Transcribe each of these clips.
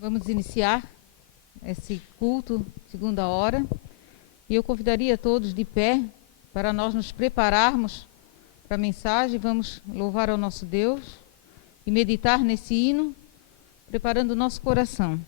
Vamos iniciar esse culto, segunda hora, e eu convidaria todos de pé para nós nos prepararmos para a mensagem. Vamos louvar ao nosso Deus e meditar nesse hino, preparando o nosso coração.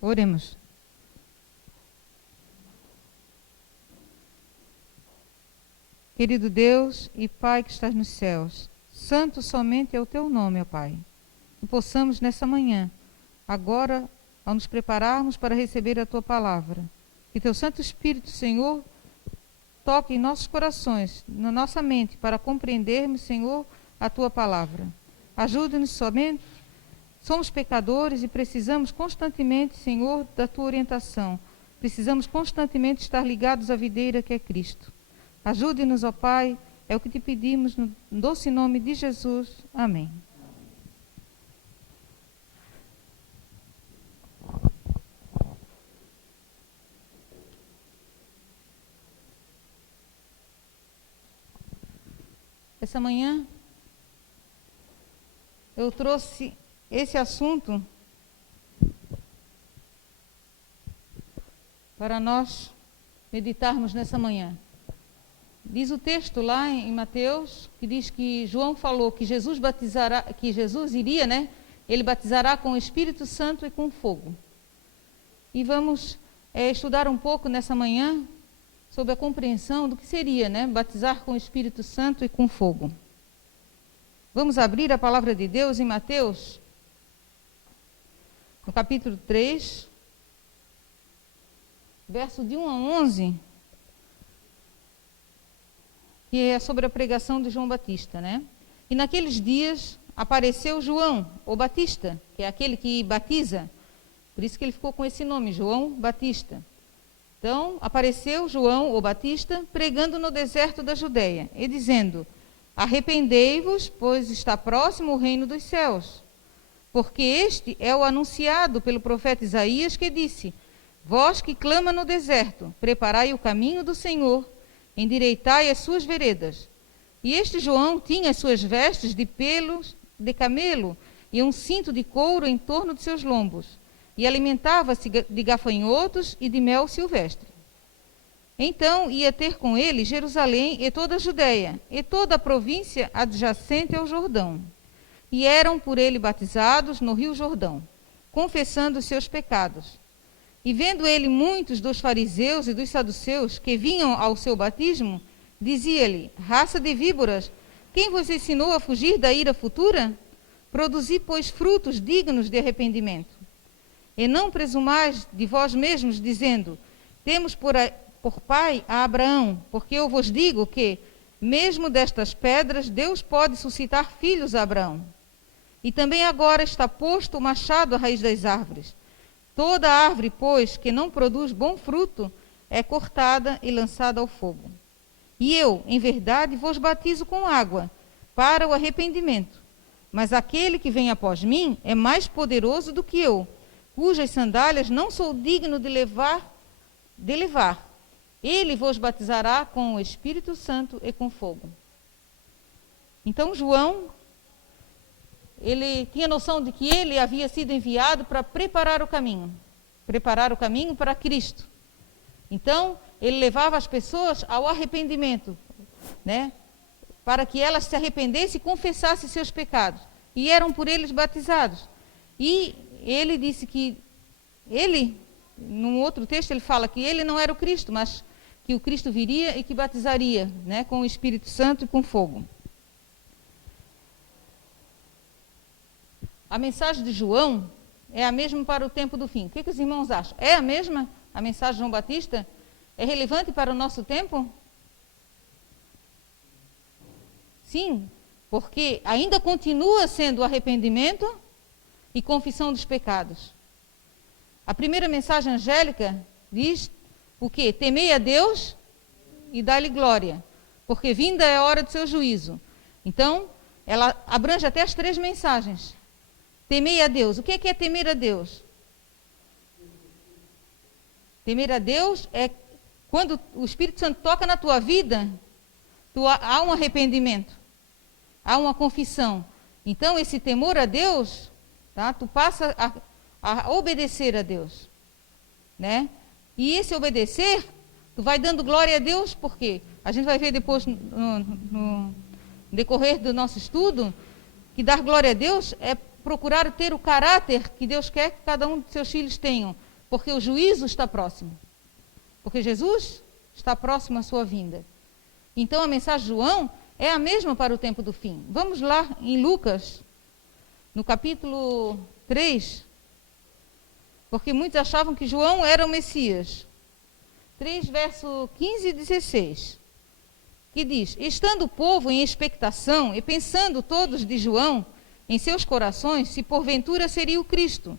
Oremos. Querido Deus e Pai que estás nos céus, santo somente é o teu nome, ó Pai. Que possamos nessa manhã, agora, ao nos prepararmos para receber a tua palavra, que teu Santo Espírito, Senhor, toque em nossos corações, na nossa mente, para compreendermos, Senhor, a tua palavra. Ajude-nos somente. Somos pecadores e precisamos constantemente, Senhor, da tua orientação. Precisamos constantemente estar ligados à videira que é Cristo. Ajude-nos, ó Pai, é o que te pedimos no doce nome de Jesus. Amém. Essa manhã eu trouxe esse assunto para nós meditarmos nessa manhã. Diz o texto lá em Mateus, que diz que João falou que Jesus batizará, que Jesus iria, ele batizará com o Espírito Santo e com fogo. E vamos estudar um pouco nessa manhã sobre a compreensão do que seria, batizar com o Espírito Santo e com fogo. Vamos abrir a palavra de Deus em Mateus, no capítulo 3, verso de 1 a 11, que é sobre a pregação de João Batista, né? E naqueles dias apareceu João, o Batista, que é aquele que batiza, por isso que ele ficou com esse nome, João Batista. Então, apareceu João, o Batista, pregando no deserto da Judeia, e dizendo: arrependei-vos, pois está próximo o reino dos céus. Porque este é o anunciado pelo profeta Isaías, que disse: vós que clama no deserto, preparai o caminho do Senhor, endireitai as suas veredas. E este João tinha as suas vestes de pelos de camelo e um cinto de couro em torno de seus lombos, e alimentava-se de gafanhotos e de mel silvestre. Então ia ter com ele Jerusalém e toda a Judéia, e toda a província adjacente ao Jordão. E eram por ele batizados no rio Jordão, confessando os seus pecados. E vendo ele muitos dos fariseus e dos saduceus que vinham ao seu batismo, dizia-lhe: raça de víboras, quem vos ensinou a fugir da ira futura? Produzi, pois, frutos dignos de arrependimento. E não presumais de vós mesmos, dizendo: temos por pai a Abraão, porque eu vos digo que, mesmo destas pedras, Deus pode suscitar filhos a Abraão. E também agora está posto o machado à raiz das árvores. Toda árvore, pois, que não produz bom fruto, é cortada e lançada ao fogo. E eu, em verdade, vos batizo com água, para o arrependimento. Mas aquele que vem após mim é mais poderoso do que eu, cujas sandálias não sou digno de levar. Ele vos batizará com o Espírito Santo e com fogo. Então João, ele tinha noção de que ele havia sido enviado para preparar o caminho para Cristo. Então, ele levava as pessoas ao arrependimento, né? Para que elas se arrependessem e confessassem seus pecados. E eram por eles batizados. E ele disse que num outro texto ele fala que ele não era o Cristo, mas que o Cristo viria e que batizaria, né, com o Espírito Santo e com fogo. A mensagem de João é a mesma para o tempo do fim. O que os irmãos acham? É a mesma? A mensagem de João Batista é relevante para o nosso tempo? Sim, porque ainda continua sendo arrependimento e confissão dos pecados. A primeira mensagem angélica diz o quê? Temei a Deus e dá-lhe glória, porque vinda é a hora do seu juízo. Então, ela abrange até as 3 mensagens. Temei a Deus. O que é temer a Deus? Temer a Deus é quando o Espírito Santo toca na tua vida, há um arrependimento, há uma confissão. Então, esse temor a Deus, tá? Tu passa a obedecer a Deus, né? E esse obedecer, tu vai dando glória a Deus, porque a gente vai ver depois no decorrer do nosso estudo, que dar glória a Deus é procurar ter o caráter que Deus quer que cada um de seus filhos tenham, porque o juízo está próximo. Porque Jesus está próximo à sua vinda. Então a mensagem de João é a mesma para o tempo do fim. Vamos lá em Lucas, no capítulo 3, porque muitos achavam que João era o Messias. 3, verso 15 e 16, que diz: estando o povo em expectação e pensando todos de João em seus corações, se porventura seria o Cristo,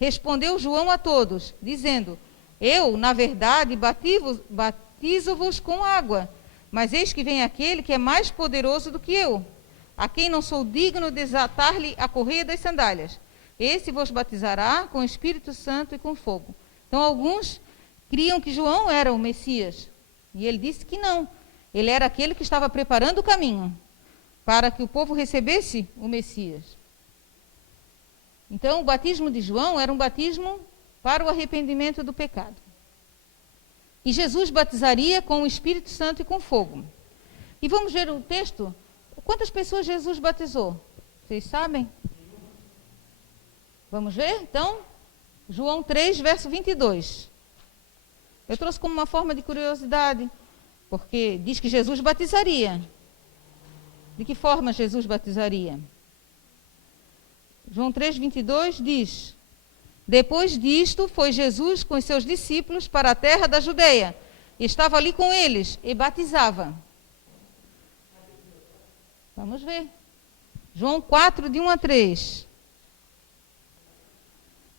respondeu João a todos, dizendo: eu, na verdade, batizo-vos com água, mas eis que vem aquele que é mais poderoso do que eu, a quem não sou digno de desatar-lhe a correia das sandálias. Esse vos batizará com o Espírito Santo e com fogo. Então, alguns criam que João era o Messias, e ele disse que não. Ele era aquele que estava preparando o caminho para que o povo recebesse o Messias. Então, o batismo de João era um batismo para o arrependimento do pecado. E Jesus batizaria com o Espírito Santo e com fogo. E vamos ver o texto. Quantas pessoas Jesus batizou? Vocês sabem? Vamos ver? Então, João 3, verso 22. Eu trouxe como uma forma de curiosidade, porque diz que Jesus batizaria. De que forma Jesus batizaria? João 3, 22 diz: Depois disto, foi Jesus com os seus discípulos para a terra da Judeia. Estava ali com eles e batizava. Vamos ver. João 4, de 1 a 3.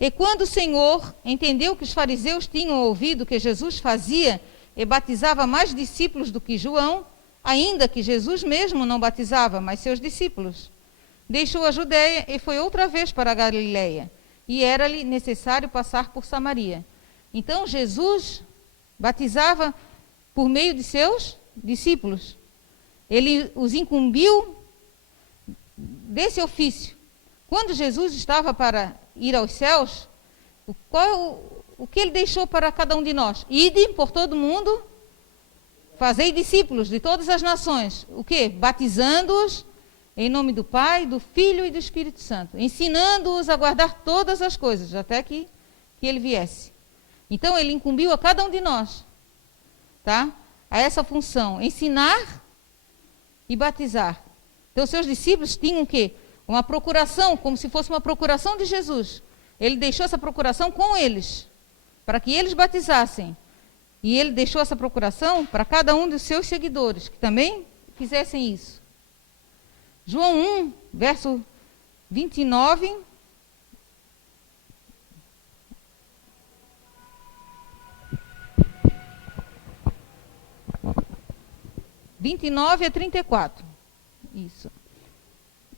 E quando o Senhor entendeu que os fariseus tinham ouvido que Jesus fazia e batizava mais discípulos do que João, ainda que Jesus mesmo não batizava, mas seus discípulos, deixou a Judeia e foi outra vez para a Galileia. E era-lhe necessário passar por Samaria. Então Jesus batizava por meio de seus discípulos. Ele os incumbiu desse ofício. Quando Jesus estava para ir aos céus, o que ele deixou para cada um de nós? Ide por todo mundo, fazei discípulos de todas as nações. O quê? Batizando-os em nome do Pai, do Filho e do Espírito Santo, ensinando-os a guardar todas as coisas, até que ele viesse. Então, ele incumbiu a cada um de nós, tá? A essa função, ensinar e batizar. Então, seus discípulos tinham o quê? Uma procuração, como se fosse uma procuração de Jesus. Ele deixou essa procuração com eles, para que eles batizassem. E ele deixou essa procuração para cada um dos seus seguidores, que também fizessem isso. João 1, verso 29. (29 a 34). Isso.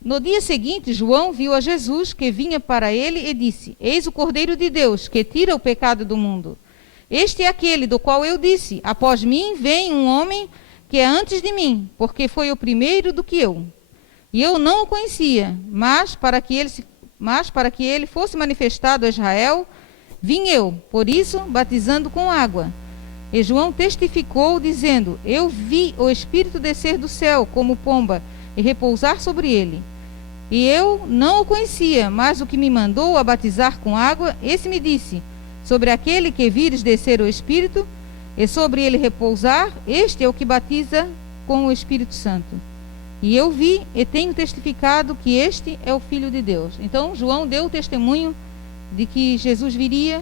No dia seguinte, João viu a Jesus que vinha para ele e disse: Eis o Cordeiro de Deus, que tira o pecado do mundo. Este é aquele do qual eu disse: Após mim vem um homem que é antes de mim, porque foi o primeiro do que eu. E eu não o conhecia, mas para que ele fosse manifestado a Israel, vim eu, por isso, batizando com água. E João testificou, dizendo: Eu vi o Espírito descer do céu como pomba e repousar sobre ele. E eu não o conhecia, mas o que me mandou a batizar com água, esse me disse: Sobre aquele que vires descer o Espírito, e sobre ele repousar, este é o que batiza com o Espírito Santo. E eu vi e tenho testificado que este é o Filho de Deus. Então, João deu o testemunho de que Jesus viria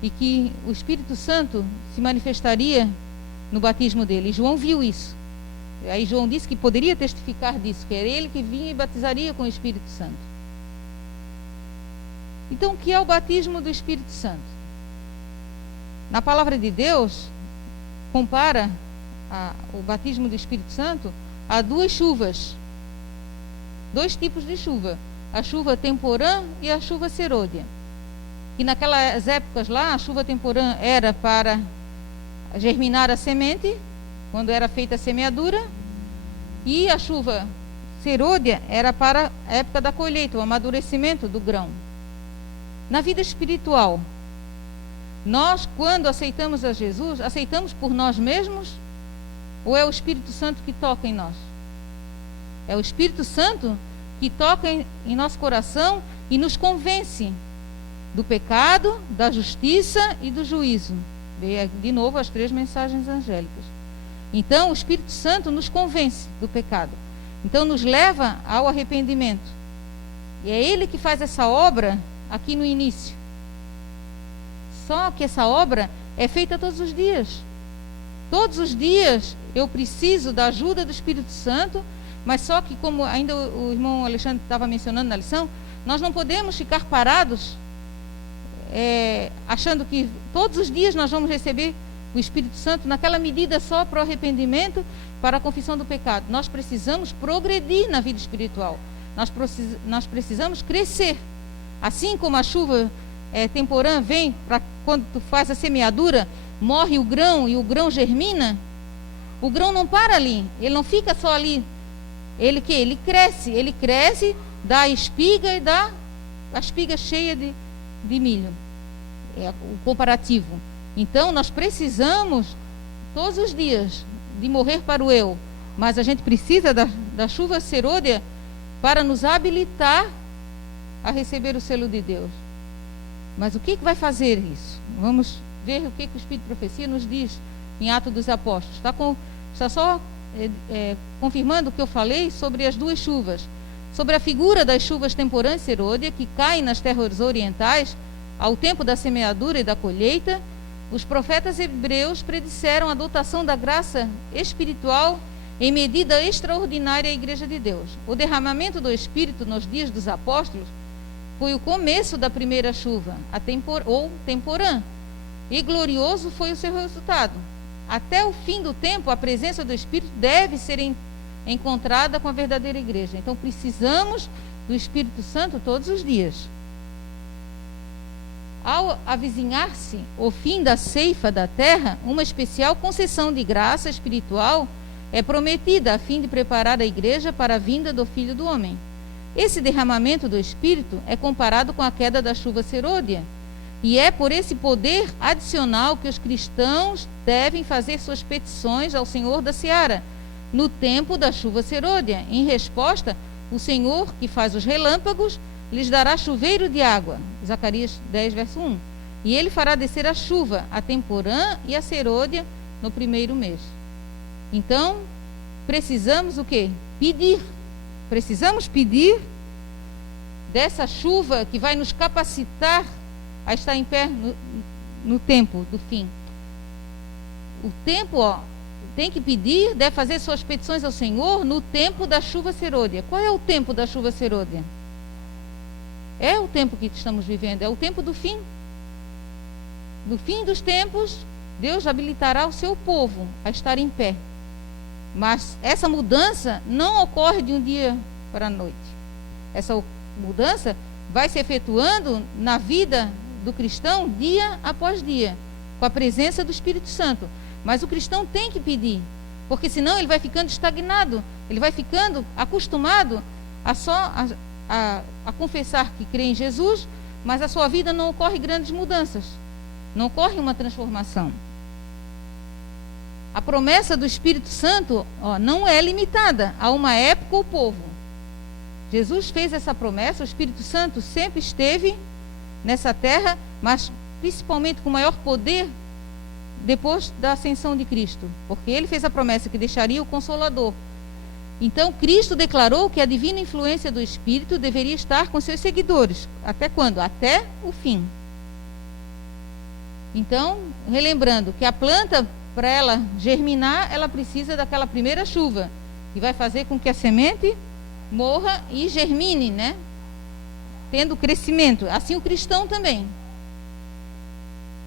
e que o Espírito Santo se manifestaria no batismo dele. E João viu isso. Aí João disse que poderia testificar disso, que era ele que vinha e batizaria com o Espírito Santo. Então, o que é o batismo do Espírito Santo? Na palavra de Deus, compara o batismo do Espírito Santo a duas chuvas. Dois tipos de chuva. A chuva temporã e a chuva serôdia. E naquelas épocas lá, a chuva temporã era para germinar a semente, quando era feita a semeadura, e a chuva serôdia era para a época da colheita, o amadurecimento do grão. Na vida espiritual, nós, quando aceitamos a Jesus, aceitamos por nós mesmos, ou é o Espírito Santo que toca em nós? É o Espírito Santo que toca em nosso coração e nos convence do pecado, da justiça e do juízo. Veio de novo as 3 mensagens angélicas. Então, o Espírito Santo nos convence do pecado. Então, nos leva ao arrependimento. E é Ele que faz essa obra aqui no início. Só que essa obra é feita todos os dias. Todos os dias eu preciso da ajuda do Espírito Santo, mas só que, como ainda o irmão Alexandre estava mencionando na lição, nós não podemos ficar parados achando que todos os dias nós vamos receber o Espírito Santo naquela medida só para o arrependimento, para a confissão do pecado. Nós precisamos progredir na vida espiritual. Nós precisamos crescer. Assim como a chuva temporã vem para quando tu faz a semeadura, morre o grão e o grão germina, o grão não para ali, ele não fica só ali. Ele cresce, dá a espiga e dá a espiga cheia de milho. É o comparativo. Então, nós precisamos, todos os dias, de morrer para o eu. Mas a gente precisa da chuva serôdia para nos habilitar a receber o selo de Deus. Mas o que vai fazer isso? Vamos ver o que o Espírito de Profecia nos diz em Atos dos Apóstolos. Está só confirmando o que eu falei sobre as duas chuvas. Sobre a figura das chuvas temporã e serôdia, que caem nas terras orientais, ao tempo da semeadura e da colheita, os profetas hebreus predisseram a dotação da graça espiritual em medida extraordinária à Igreja de Deus. O derramamento do Espírito nos dias dos apóstolos foi o começo da primeira chuva, temporã, e glorioso foi o seu resultado. Até o fim do tempo, a presença do Espírito deve ser encontrada com a verdadeira igreja. Então, precisamos do Espírito Santo todos os dias. Ao avizinhar-se o fim da ceifa da terra, uma especial concessão de graça espiritual é prometida a fim de preparar a igreja para a vinda do Filho do Homem. Esse derramamento do Espírito é comparado com a queda da chuva serôdia, e é por esse poder adicional que os cristãos devem fazer suas petições ao Senhor da Seara, no tempo da chuva serôdia. Em resposta, o Senhor, que faz os relâmpagos, lhes dará chuveiro de água. Zacarias 10, verso 1. E ele fará descer a chuva, a temporã e a serôdia no primeiro mês. Então, precisamos o quê? Pedir. Precisamos pedir dessa chuva que vai nos capacitar a estar em pé no tempo do fim. O tempo, tem que pedir, deve fazer suas petições ao Senhor no tempo da chuva serôdia. Qual é o tempo da chuva serôdia? É o tempo que estamos vivendo, é o tempo do fim. No fim dos tempos, Deus habilitará o seu povo a estar em pé. Mas essa mudança não ocorre de um dia para a noite. Essa mudança vai se efetuando na vida do cristão dia após dia, com a presença do Espírito Santo. Mas o cristão tem que pedir, porque senão ele vai ficando estagnado, ele vai ficando acostumado a confessar que crê em Jesus, mas a sua vida não ocorre grandes mudanças, não ocorre uma transformação. A promessa do Espírito Santo não é limitada a uma época ou povo. Jesus fez essa promessa, o Espírito Santo sempre esteve nessa terra, mas principalmente com maior poder depois da ascensão de Cristo, porque ele fez a promessa que deixaria o Consolador. Então, Cristo declarou que a divina influência do Espírito deveria estar com seus seguidores. Até quando? Até o fim. Então, relembrando que a planta, para ela germinar, ela precisa daquela primeira chuva, que vai fazer com que a semente morra e germine, né? Tendo crescimento. Assim o cristão também.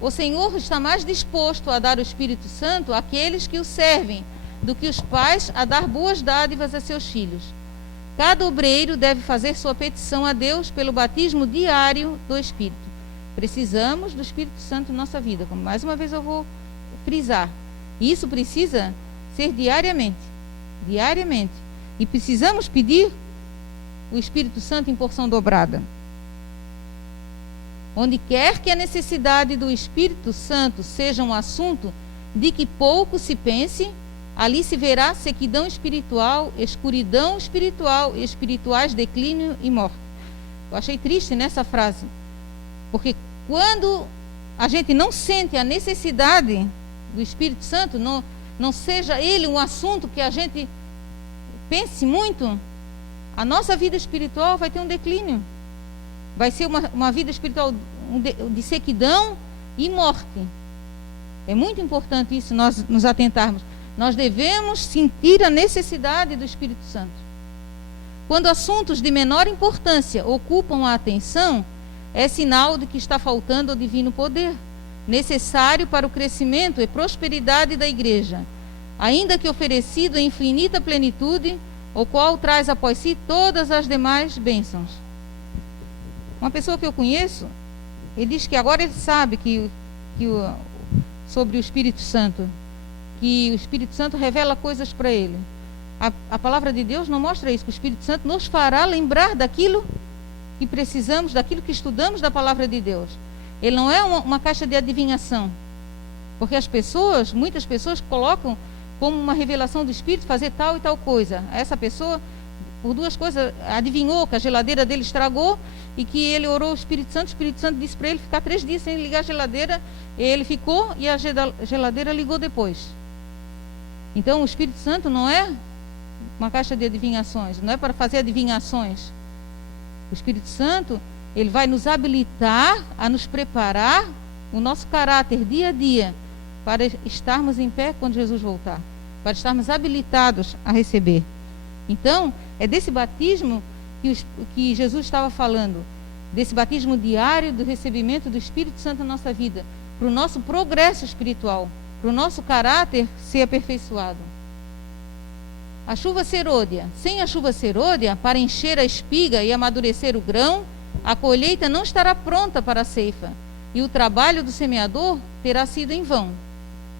O Senhor está mais disposto a dar o Espírito Santo àqueles que o servem, do que os pais a dar boas dádivas a seus filhos. Cada obreiro deve fazer sua petição a Deus pelo batismo diário do Espírito. Precisamos do Espírito Santo em nossa vida, como mais uma vez eu vou frisar. Isso precisa ser diariamente. Diariamente. E precisamos pedir o Espírito Santo em porção dobrada. Onde quer que a necessidade do Espírito Santo seja um assunto de que pouco se pense, ali se verá sequidão espiritual, escuridão espiritual, espirituais declínio e morte. Eu achei triste nessa frase, porque quando a gente não sente a necessidade do Espírito Santo, não seja ele um assunto que a gente pense muito, a nossa vida espiritual vai ter um declínio. Vai ser uma vida espiritual de sequidão e morte. É muito importante isso, nós nos atentarmos. Nós devemos sentir a necessidade do Espírito Santo. Quando assuntos de menor importância ocupam a atenção, é sinal de que está faltando o divino poder, necessário para o crescimento e prosperidade da igreja, ainda que oferecido em infinita plenitude, o qual traz após si todas as demais bênçãos. Uma pessoa que eu conheço, ele diz que agora ele sabe sobre o Espírito Santo, que o Espírito Santo revela coisas para ele. A palavra de Deus não mostra isso, que o Espírito Santo nos fará lembrar daquilo que precisamos, daquilo que estudamos da palavra de Deus. Ele não é uma caixa de adivinhação, porque muitas pessoas colocam como uma revelação do Espírito fazer tal e tal coisa. Essa pessoa, por duas coisas, adivinhou que a geladeira dele estragou e que ele orou ao Espírito Santo disse para ele ficar 3 dias sem ligar a geladeira, ele ficou e a geladeira ligou depois. Então o Espírito Santo não é uma caixa de adivinhações, não é para fazer adivinhações. O Espírito Santo Ele vai nos habilitar a nos preparar o nosso caráter dia a dia para estarmos em pé quando Jesus voltar, para estarmos habilitados a receber. Então, é desse batismo que Jesus estava falando, desse batismo diário do recebimento do Espírito Santo na nossa vida, para o nosso progresso espiritual, para o nosso caráter ser aperfeiçoado. A chuva serôdia. Sem a chuva serôdia, para encher a espiga e amadurecer o grão, a colheita não estará pronta para a ceifa, e o trabalho do semeador terá sido em vão.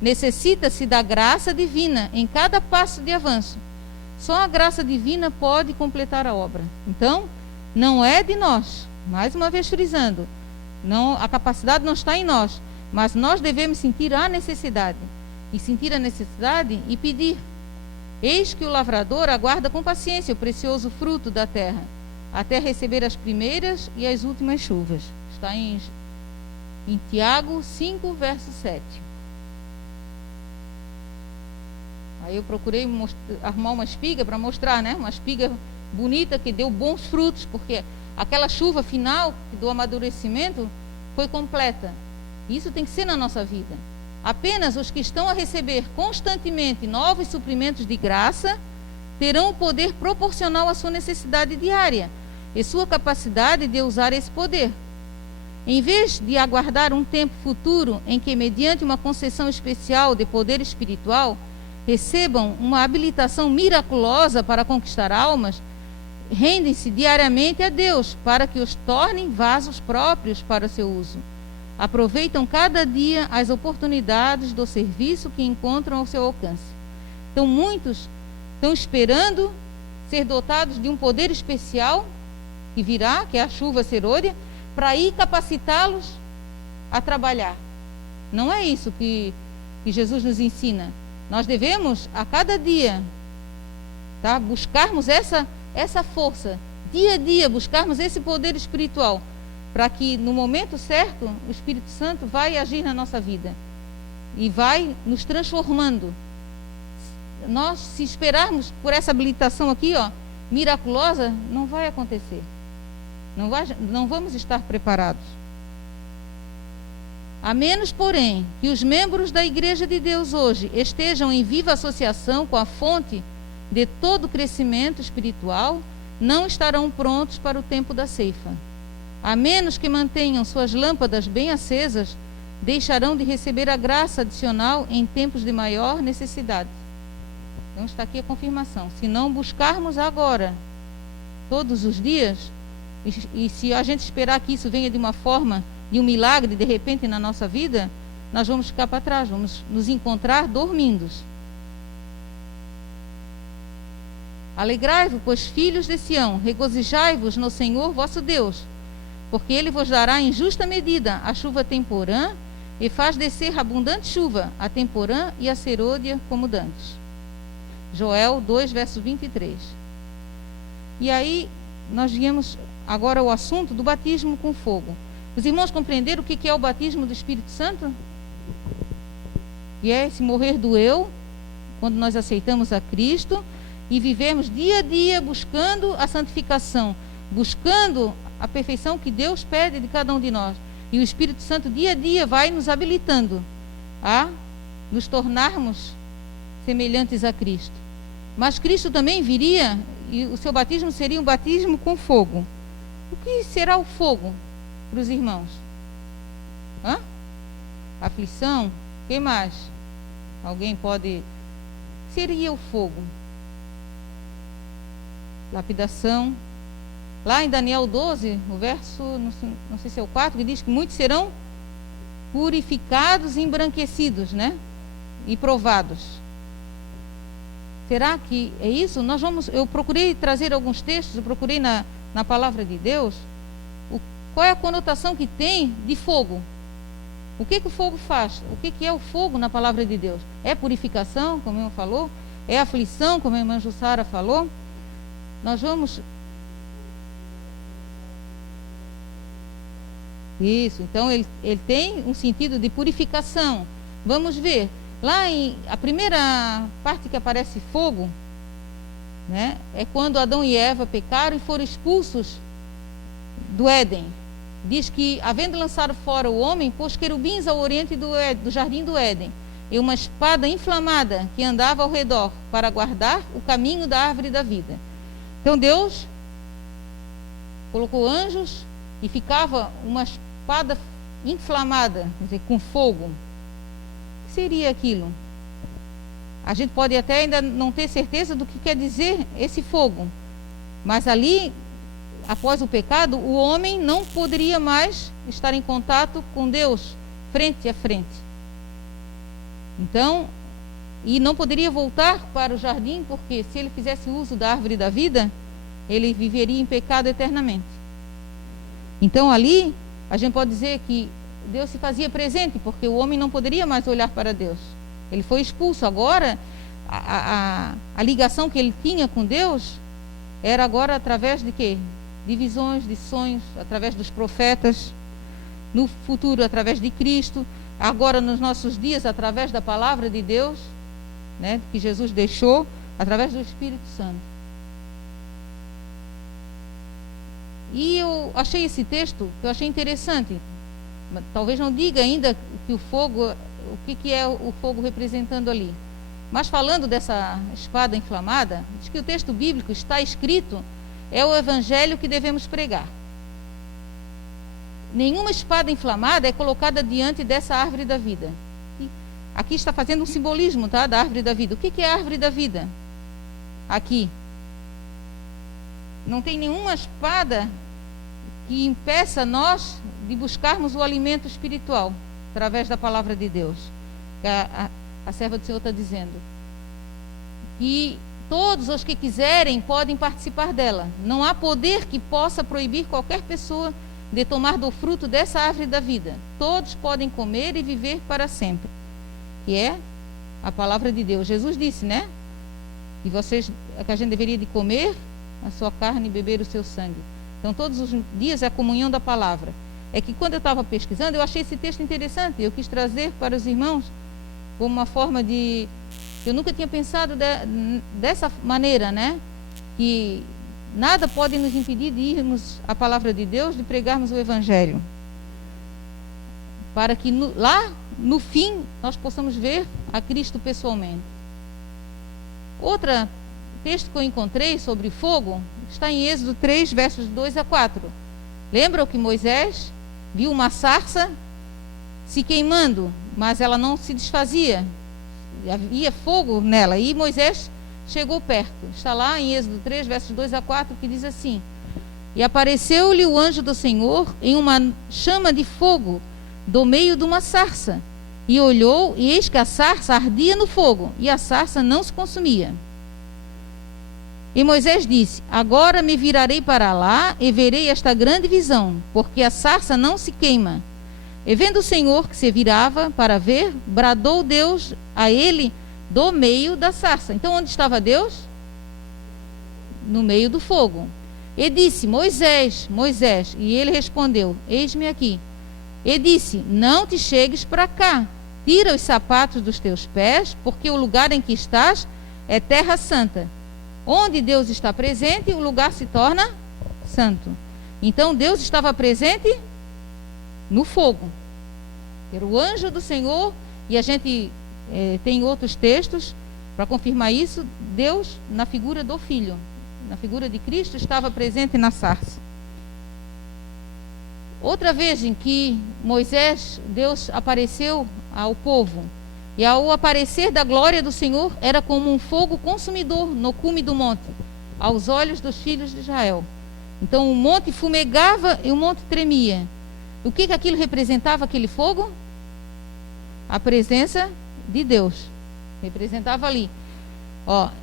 Necessita-se da graça divina em cada passo de avanço. Só a graça divina pode completar a obra. Então, não é de nós, mais uma vez frisando, não, a capacidade não está em nós, mas nós devemos sentir a necessidade. E sentir a necessidade e pedir. Eis que o lavrador aguarda com paciência o precioso fruto da terra, até receber as primeiras e as últimas chuvas. Está em Tiago 5, verso 7. Aí eu procurei arrumar uma espiga para mostrar, né? Uma espiga bonita que deu bons frutos, porque aquela chuva final do amadurecimento foi completa. Isso tem que ser na nossa vida. Apenas os que estão a receber constantemente novos suprimentos de graça terão o poder proporcional à sua necessidade diária e sua capacidade de usar esse poder. Em vez de aguardar um tempo futuro em que, mediante uma concessão especial de poder espiritual, recebam uma habilitação miraculosa para conquistar almas, rendem-se diariamente a Deus para que os tornem vasos próprios para o seu uso. Aproveitam cada dia as oportunidades do serviço que encontram ao seu alcance. Então, muitos estão esperando ser dotados de um poder especial que virá, que é a chuva serôdia, para ir capacitá-los a trabalhar. Não é isso que Jesus nos ensina. Nós devemos, a cada dia, tá, buscarmos essa força, dia a dia, buscarmos esse poder espiritual, para que no momento certo o Espírito Santo vai agir na nossa vida e vai nos transformando. Nós, se esperarmos por essa habilitação aqui, miraculosa, não vai acontecer. Não vamos estar preparados. A menos, porém, que os membros da Igreja de Deus hoje estejam em viva associação com a fonte de todo crescimento espiritual, não estarão prontos para o tempo da ceifa. A menos que mantenham suas lâmpadas bem acesas, deixarão de receber a graça adicional em tempos de maior necessidade. Então está aqui a confirmação. Se não buscarmos agora, todos os dias, e se a gente esperar que isso venha de uma forma, de um milagre, de repente na nossa vida, nós vamos ficar para trás, vamos nos encontrar dormindo. Alegrai-vos, pois, filhos de Sião, regozijai-vos no Senhor vosso Deus, porque Ele vos dará em justa medida a chuva temporã, e faz descer abundante chuva, a temporã e a serôdia como dantes. Joel 2, verso 23. E aí, nós viemos agora ao assunto do batismo com fogo. Os irmãos compreenderam o que é o batismo do Espírito Santo? E é esse morrer do eu, quando nós aceitamos a Cristo, e vivemos dia a dia buscando a santificação, buscando a perfeição que Deus pede de cada um de nós. E o Espírito Santo dia a dia vai nos habilitando a nos tornarmos semelhantes a Cristo. Mas Cristo também viria, e o seu batismo seria um batismo com fogo. O que será o fogo para os irmãos? Aflição? O que mais? Alguém pode... Seria o fogo. Lapidação. Lá em Daniel 12, o verso, não sei se é o 4, que diz que muitos serão purificados e embranquecidos, né? E provados. Será que é isso? Eu procurei trazer alguns textos, eu procurei na palavra de Deus, qual é a conotação que tem de fogo. O que o fogo faz? O que é o fogo na palavra de Deus? É purificação, como a irmã falou? É aflição, como a irmã Jussara falou? Nós vamos... Isso, então ele tem um sentido de purificação. Vamos ver. Lá a primeira parte que aparece fogo, né, é quando Adão e Eva pecaram e foram expulsos do Éden. diz que, havendo lançado fora o homem, pôs querubins ao oriente do jardim do Éden, e uma espada inflamada que andava ao redor, para guardar o caminho da árvore da vida. Então Deus colocou anjos e ficava uma espada inflamada, quer dizer, com fogo. O que seria aquilo? A gente pode até ainda não ter certeza do que quer dizer esse fogo, mas ali, após o pecado, o homem não poderia mais estar em contato com Deus, frente a frente. Então, e não poderia voltar para o jardim, porque se ele fizesse uso da árvore da vida, ele viveria em pecado eternamente. Então ali, a gente pode dizer que Deus se fazia presente, porque o homem não poderia mais olhar para Deus. Ele foi expulso. Agora, a ligação que ele tinha com Deus era agora através de quê? De visões, de sonhos, através dos profetas, no futuro através de Cristo, agora nos nossos dias através da palavra de Deus, né, que Jesus deixou, através do Espírito Santo. E eu achei esse texto, eu achei interessante. Talvez não diga ainda que o fogo, o que é o fogo representando ali. Mas falando dessa espada inflamada, diz que o texto bíblico está escrito, é o evangelho que devemos pregar. Nenhuma espada inflamada é colocada diante dessa árvore da vida. E aqui está fazendo um simbolismo, tá, da árvore da vida. O que é a árvore da vida? Aqui. Não tem nenhuma espada que impeça nós de buscarmos o alimento espiritual através da palavra de Deus. A serva do Senhor está dizendo que todos os que quiserem podem participar dela. Não há poder que possa proibir qualquer pessoa de tomar do fruto dessa árvore da vida. Todos podem comer e viver para sempre. Que é a palavra de Deus. Jesus disse, né? Que a gente deveria de comer a sua carne e beber o seu sangue. Então todos os dias é a comunhão da palavra. É que quando eu estava pesquisando, eu achei esse texto interessante. Eu quis trazer para os irmãos como uma forma de... Eu nunca tinha pensado dessa maneira, né? Que nada pode nos impedir de irmos à palavra de Deus, de pregarmos o evangelho. Para que lá, no fim, nós possamos ver a Cristo pessoalmente. Outro texto que eu encontrei sobre fogo está em Êxodo 3, versos 2 a 4. Lembram que Moisés viu uma sarça se queimando, mas ela não se desfazia. Havia fogo nela e Moisés chegou perto. Está lá em Êxodo 3, versos 2 a 4, que diz assim: E apareceu-lhe o anjo do Senhor em uma chama de fogo do meio de uma sarça. E olhou, e eis que a sarça ardia no fogo, e a sarça não se consumia. E Moisés disse: Agora me virarei para lá e verei esta grande visão, porque a sarça não se queima. E vendo o Senhor que se virava para ver, bradou Deus a ele do meio da sarça. Então onde estava Deus? No meio do fogo. E disse: Moisés, Moisés. E ele respondeu: Eis-me aqui. E disse: Não te chegues para cá, tira os sapatos dos teus pés, porque o lugar em que estás é terra santa. Onde Deus está presente, o lugar se torna santo. Então Deus estava presente no fogo. Era o anjo do Senhor, e a gente tem outros textos para confirmar isso. Deus, na figura do Filho, na figura de Cristo, estava presente na sarça. Outra vez em que Deus apareceu ao povo, e ao aparecer da glória do Senhor, era como um fogo consumidor no cume do monte, aos olhos dos filhos de Israel. Então o monte fumegava e o monte tremia. O que aquilo representava, aquele fogo? A presença de Deus. Representava ali.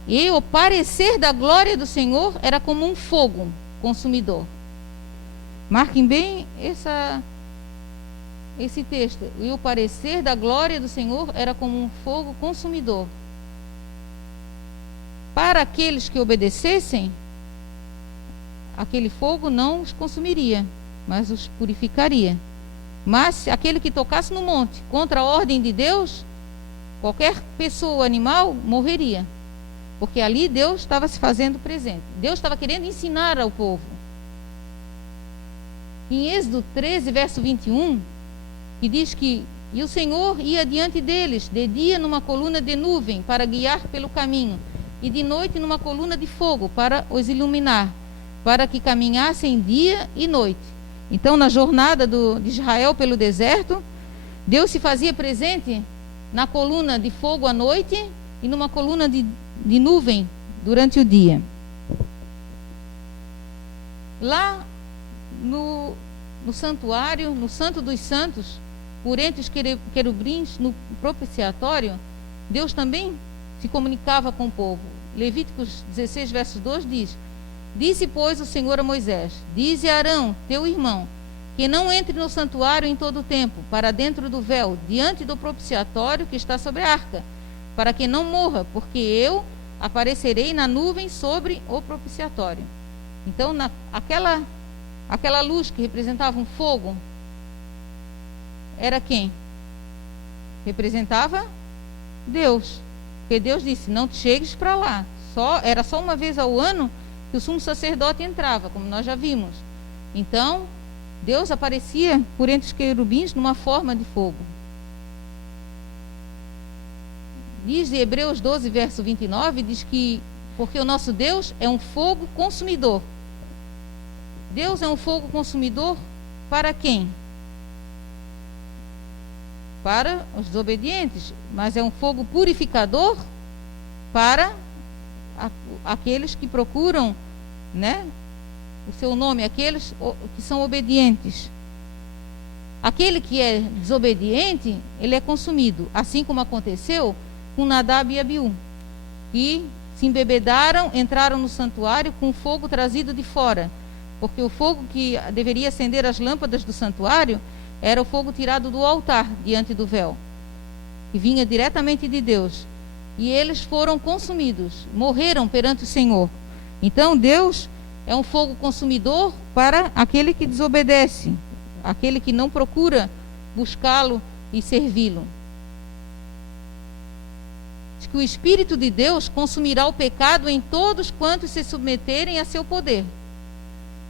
E o aparecer da glória do Senhor era como um fogo consumidor. Marquem bem esse texto. E o parecer da glória do Senhor era como um fogo consumidor. Para aqueles que obedecessem, aquele fogo não os consumiria, mas os purificaria. Mas aquele que tocasse no monte contra a ordem de Deus, qualquer pessoa ou animal morreria. Porque ali Deus estava se fazendo presente. Deus estava querendo ensinar ao povo. em Êxodo 13, verso 21, que diz que e o Senhor ia diante deles, de dia numa coluna de nuvem para guiar pelo caminho, e de noite numa coluna de fogo para os iluminar, para que caminhassem dia e noite. Então, na jornada de Israel pelo deserto, Deus se fazia presente na coluna de fogo à noite e numa coluna de nuvem durante o dia. Lá no santuário, no Santo dos Santos, por entre os querubins, no propiciatório, Deus também se comunicava com o povo. Levíticos 16, verso 2 diz: Disse, pois, o Senhor a Moisés: Dize a Arão, teu irmão, que não entre no santuário em todo o tempo, para dentro do véu, diante do propiciatório que está sobre a arca, para que não morra, porque eu aparecerei na nuvem sobre o propiciatório. Então, aquela luz que representava um fogo, era quem? Representava Deus. Porque Deus disse, não te chegues para lá. Era só uma vez ao ano que o sumo sacerdote entrava, como nós já vimos. Então, Deus aparecia por entre os querubins numa forma de fogo. Diz em Hebreus 12, verso 29, diz que, porque o nosso Deus é um fogo consumidor. Deus é um fogo consumidor para quem? Para os desobedientes, mas é um fogo purificador para aqueles que procuram, né, o seu nome, aqueles que são obedientes. Aquele que é desobediente, ele é consumido, assim como aconteceu com Nadab e Abiú, que se embebedaram, entraram no santuário com fogo trazido de fora, porque o fogo que deveria acender as lâmpadas do santuário era o fogo tirado do altar diante do véu, que vinha diretamente de Deus. E eles foram consumidos, morreram perante o Senhor. Então Deus é um fogo consumidor para aquele que desobedece, aquele que não procura buscá-lo e servi-lo. Diz que o Espírito de Deus consumirá o pecado em todos quantos se submeterem a seu poder.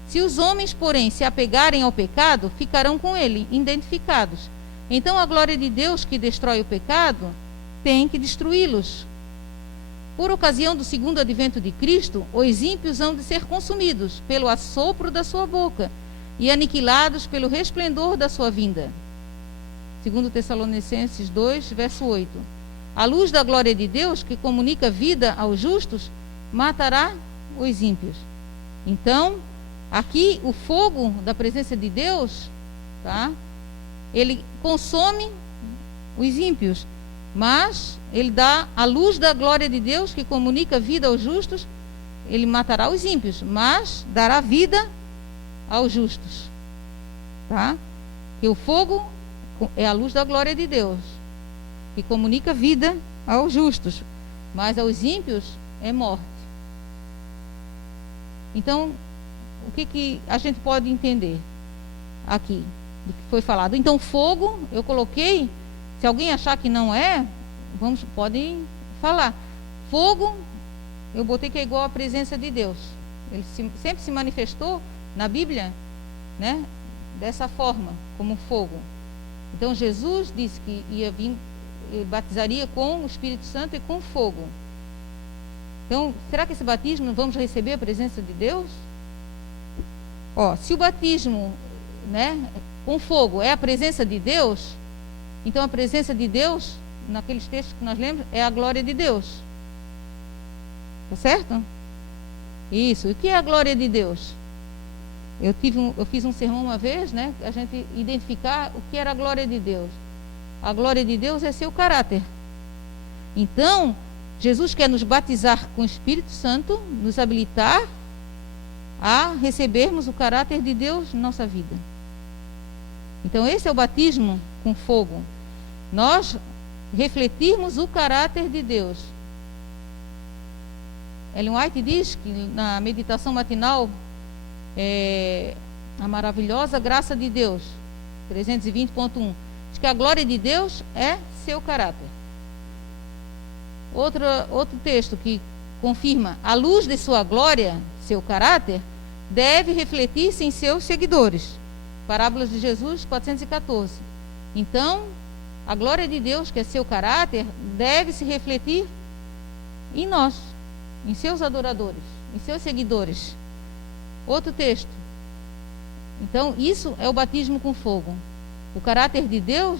Se os homens, porém, se apegarem ao pecado, ficarão com ele, identificados. Então a glória de Deus que destrói o pecado tem que destruí-los. Por ocasião do segundo advento de Cristo, os ímpios hão de ser consumidos pelo assopro da sua boca e aniquilados pelo resplendor da sua vinda. 2 Tessalonicenses 2, verso 8. A luz da glória de Deus, que comunica vida aos justos, matará os ímpios. Então, aqui o fogo da presença de Deus, tá? Ele consome os ímpios, mas ele dá a luz da glória de Deus, que comunica vida aos justos. Ele matará os ímpios, mas dará vida aos justos, tá? E o fogo é a luz da glória de Deus, que comunica vida aos justos, mas aos ímpios é morte. Então, o que a gente pode entender aqui do que foi falado? Então, fogo, eu coloquei, se alguém achar que não é, podem falar. Fogo, eu botei que é igual à presença de Deus. Ele sempre se manifestou na Bíblia, né, dessa forma, como fogo. Então, Jesus disse que ia vir, batizaria com o Espírito Santo e com fogo. Então, será que esse batismo vamos receber a presença de Deus? Se o batismo, né, com fogo é a presença de Deus, então a presença de Deus, naqueles textos que nós lemos, é a glória de Deus. Tá certo? Isso. E o que é a glória de Deus? Eu fiz um sermão uma vez, né, a gente identificar o que era a glória de Deus. A glória de Deus é seu caráter. Então, Jesus quer nos batizar com o Espírito Santo, nos habilitar a recebermos o caráter de Deus na nossa vida. Então, esse é o batismo com fogo. Nós refletirmos o caráter de Deus. Ellen White diz que na meditação matinal, a maravilhosa graça de Deus, 320.1, diz que a glória de Deus é seu caráter. Outro texto que confirma: a luz de sua glória, seu caráter, deve refletir-se em seus seguidores. Parábolas de Jesus 414. Então, a glória de Deus, que é seu caráter, deve se refletir em nós, em seus adoradores, em seus seguidores. Outro texto. Então, isso é o batismo com fogo. O caráter de Deus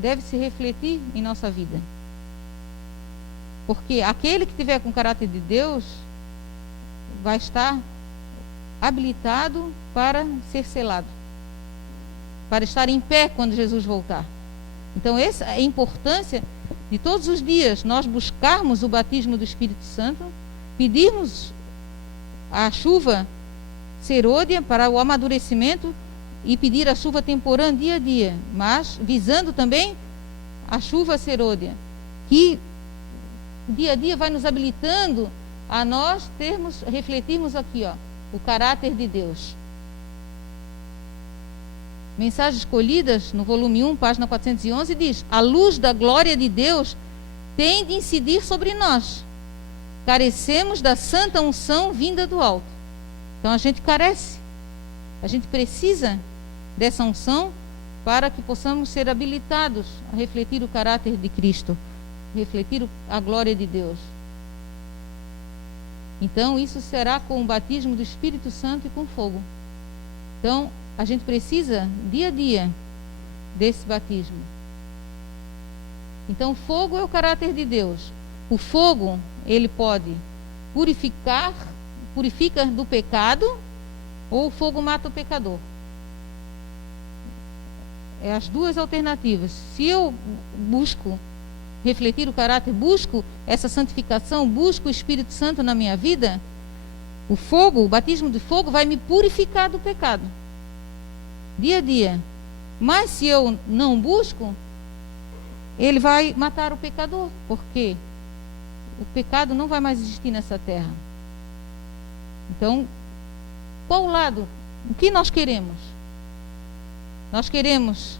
deve se refletir em nossa vida. Porque aquele que tiver com o caráter de Deus vai estar habilitado para ser selado, para estar em pé quando Jesus voltar. Então, essa é a importância de todos os dias nós buscarmos o batismo do Espírito Santo, pedirmos a chuva serôdia para o amadurecimento e pedir a chuva temporã dia a dia, mas visando também a chuva serôdia, que dia a dia vai nos habilitando a nós refletirmos aqui, o caráter de Deus. Mensagens Escolhidas, no volume 1, página 411, diz: a luz da glória de Deus tem de incidir sobre nós. Carecemos da santa unção vinda do alto. Então a gente carece, a gente precisa dessa unção para que possamos ser habilitados a refletir o caráter de Cristo, refletir a glória de Deus. Então isso será com o batismo do Espírito Santo e com fogo. Então a gente precisa dia a dia desse batismo. Então fogo é o caráter de Deus. O fogo, ele pode purifica do pecado, ou o fogo mata o pecador. É as duas alternativas. Se eu busco refletir o caráter, busco essa santificação, busco o Espírito Santo na minha vida, o fogo, o batismo de fogo vai me purificar do pecado, dia a dia. Mas se eu não busco, ele vai matar o pecador, porque o pecado não vai mais existir nessa terra. Então, qual lado? O que nós queremos? Nós queremos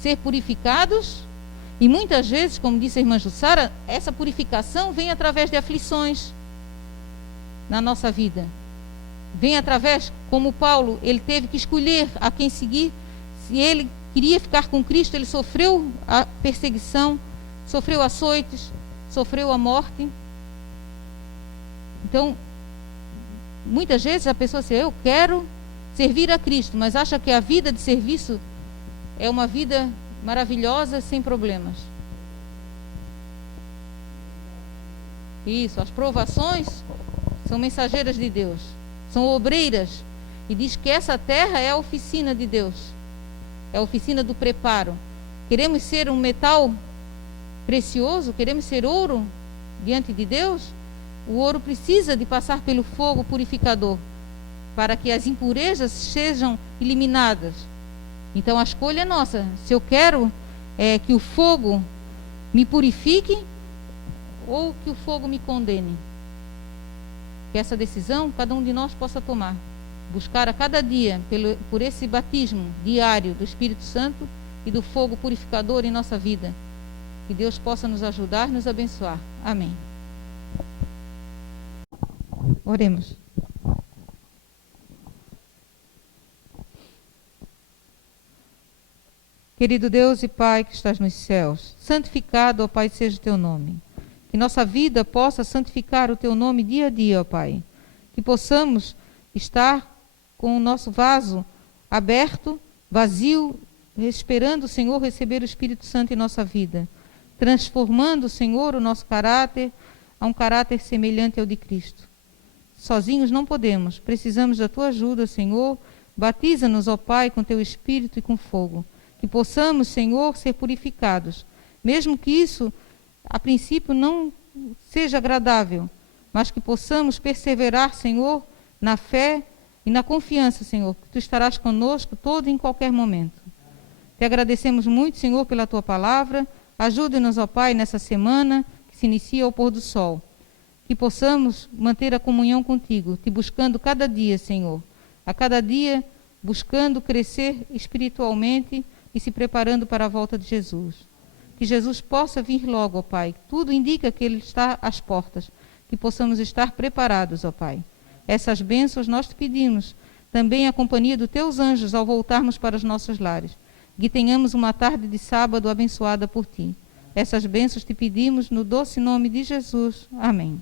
ser purificados, e muitas vezes, como disse a irmã Jussara, essa purificação vem através de aflições na nossa vida. Vem através, como Paulo, ele teve que escolher a quem seguir. Se ele queria ficar com Cristo, ele sofreu a perseguição, sofreu açoites, sofreu a morte. Então, muitas vezes a pessoa diz: eu quero servir a Cristo, mas acha que a vida de serviço é uma vida maravilhosa, sem problemas. Isso, as provações são mensageiras de Deus, são obreiras, e diz que essa terra é a oficina de Deus, é a oficina do preparo. Queremos ser um metal precioso, queremos ser ouro diante de Deus. O ouro precisa de passar pelo fogo purificador para que as impurezas sejam eliminadas. Então a escolha é nossa. Se eu quero que o fogo me purifique ou que o fogo me condene. Que essa decisão cada um de nós possa tomar. Buscar a cada dia por esse batismo diário do Espírito Santo e do fogo purificador em nossa vida. Que Deus possa nos ajudar e nos abençoar. Amém. Oremos. Querido Deus e Pai que estás nos céus, santificado, ó Pai, seja o teu nome. Que nossa vida possa santificar o teu nome dia a dia, ó Pai. Que possamos estar com o nosso vaso aberto, vazio, esperando, Senhor, receber o Espírito Santo em nossa vida. Transformando, Senhor, o nosso caráter a um caráter semelhante ao de Cristo. Sozinhos não podemos, precisamos da tua ajuda, Senhor. Batiza-nos, ó Pai, com teu Espírito e com fogo. Que possamos, Senhor, ser purificados, mesmo que isso, a princípio, não seja agradável, mas que possamos perseverar, Senhor, na fé e na confiança, Senhor, que tu estarás conosco todo e em qualquer momento. Te agradecemos muito, Senhor, pela tua palavra. Ajude-nos, ó Pai, nessa semana que se inicia ao pôr do sol. Que possamos manter a comunhão contigo, te buscando cada dia, Senhor. A cada dia, buscando crescer espiritualmente e se preparando para a volta de Jesus. Que Jesus possa vir logo, ó Pai. Tudo indica que Ele está às portas. Que possamos estar preparados, ó Pai. Essas bênçãos nós te pedimos também a companhia dos teus anjos ao voltarmos para os nossos lares. Que tenhamos uma tarde de sábado abençoada por ti. Essas bênçãos te pedimos no doce nome de Jesus. Amém.